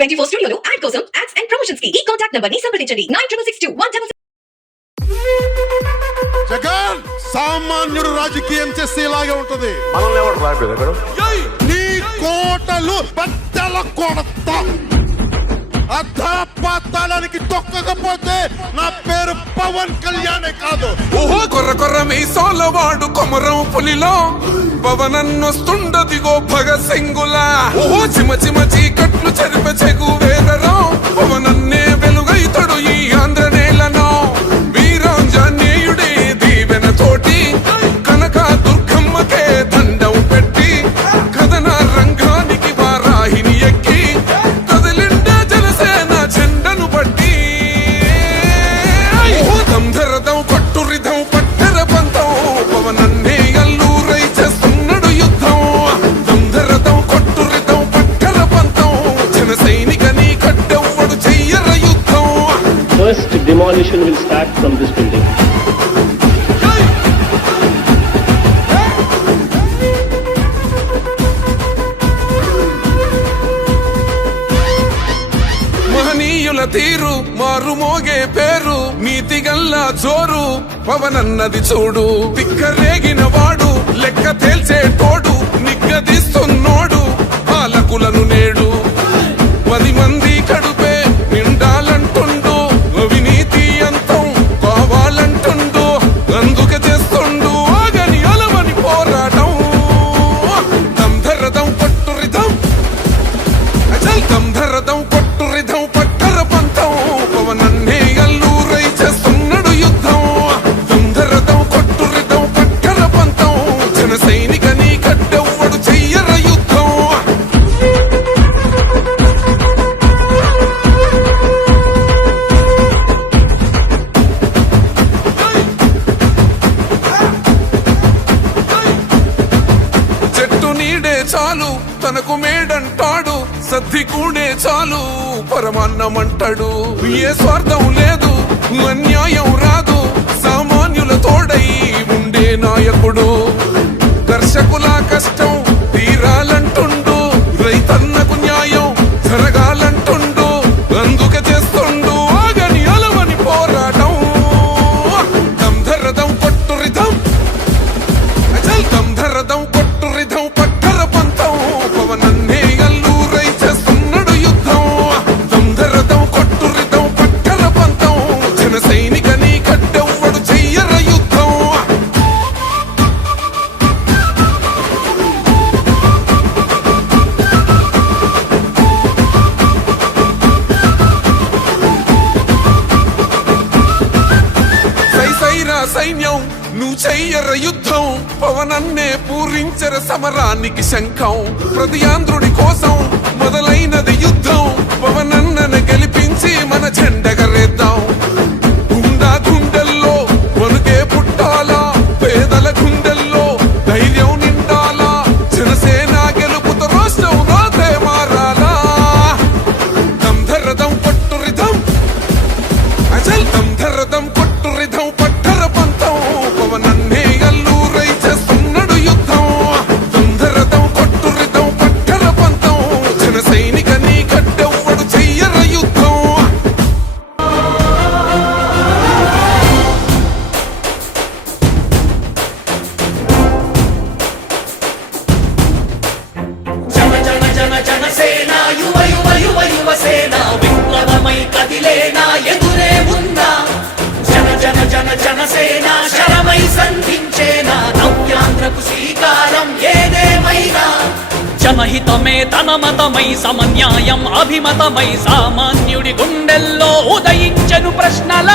24 స్టూడియోలో యాడ్ కోసం ads and promotions కి ఈ కాంటాక్ట్ నంబర్ ని సంప్రదించండి 9662 జగన్ సామాన్యుడు రాజకీయం చేస్తే ఇలాగే ఉంటది. మనల్ని ఎవరు రాలేదు అక్కడ నీ కోటలు బద్దల కొడతా అధాపాతాళానికి తొక్కకపోతే నా పేరు పవన్ కళ్యాణే కాదు. ఓహో కొర్ర కొర్ర మీసాల వాడు కొమరం పులిలో పవనన్నొస్తుండదిగో భగత్ సింగులా. ఓహో చిమ చిమ చీకట్లు చెరిప చెగు వేదరో పవనన్నే వెలుగైతడు ఈ ఆంధ్ర నేలను. వీరాంజనేయుడే దీవెన తోటి కనక దుర్గమ్మకే దండం పెట్టి కథన రంగానికి వారాహిని ఎక్కి కదిలిండ జనసేన జెండను పట్టి దంధరదం కొట్టురిదం పట్టర పంతం పవనన్నే అల్లూరై చేస్తున్నాడు యుద్ధం. దంధరదం కొట్టురిదం పట్టర పంతం జన సైనికని కట్టెవ్వడు చెయ్యర యుద్ధం. First demolition will start from this building. మహనీయుల తీరు మారుమోగే పేరు నీతిగల్లా జోరు పవనన్నది చూడు. తిక్కరేగిన వాడు లెక్క తేల్చేటోడు నిగ్గదీస్తున్నోడు పాలకులను నేడు. 10 మంది కడుపే నిండాలంటుండు అవినీతి అంతం కావాలంటుండు అందుకే చేస్తుండు ఆగని అలవని పోరాటం. దంధరదం కొట్టురిదం అచల్ దంధరదం కొట్టురిదం పట్టర పంతం పవనన్నే అల్లూరై చేస్తున్నాడు యుద్ధం. దంధరదం కొట్టురిదం పట్టర పంతం జన సైనికని కట్టెవ్వడు చెయ్యర యుద్ధం. చెట్టు నీడే చాలు తనకు మేడంటాడు సద్ది కూడే చాలు పరమాన్నమంటాడు. ఏ స్వార్థం లేదు అన్యాయం రాదు సామాన్యుల తోడై ఉండే నాయకుడు. దర్శకుల కష్టం తీరాలంటుండు రైతన్నకు న్యాయం జరగాలంటుండు అందుకే చేస్తుండు ఆగని అలవని పోరాటం. దంధరదం కొట్టురిదం అచల్ దంధరదం కొట్టురిదం పట్టర పంతం పవనన్నే అల్లూరై చేస్తున్నాడు యుద్ధం. దంధరదం కొట్టురిదం పట్టర పంతం జన సైనికని కట్టెవ్వడు చెయ్యర యుద్ధం. సైసైరా సైన్యం నువ్వు చెయ్యర యుద్ధం పవనన్నే పూరించర సమరానికి శంఖం. ప్రతి ఆంధ్రుడి కోసం మొదలైనది యుద్ధం పవనన్నను గెలిపించి మన జెండగరేద్దాం. గుండా గుండెల్లో వణుకే పుట్టాలా పేదల గుండెల్లో ధైర్యం నిండాలా జనసేన గెలుపుతో రాష్ట్రం రాతే మారాలా. దంధరదం కొట్టురిదం అచల్ దంధరదం కొట్టురిదం పట్టర పంతం పవనన్నే అల్లూరై చేస్తున్నాడు యుద్ధం. దంధరదం కొట్టురిదం పట్టర పంతం జన సైనికని కట్టెవ్వడు చెయ్యర యుద్ధం. జన జన జన జనసేన యువ యువ యువ యువసేన విప్లవమై కదిలేనా ఎదురే ఉందా. జన జన జన జనసేన శరమై సంధించేనా నవ్యాంధ్రకు శ్రీకారం ఏదేమైనా. జనహితమే తన మతమై సమన్యాయం అభిమతమై సామాన్యుడి గుండెల్లో ఉదయించెను ప్రశ్నల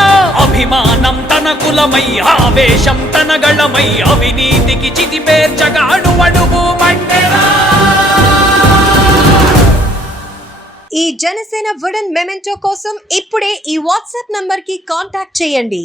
అభిమానం తన కులమై ఆవేశం తన గళమై అవినీతికి చితిపేర్చగా అడువడుగు మంటెరా. ఈ జనసేన వుడెన్ మెమెంటో కోసం ఇప్పుడే ఈ వాట్సాప్ నంబర్ కి కాంటాక్ట్ చేయండి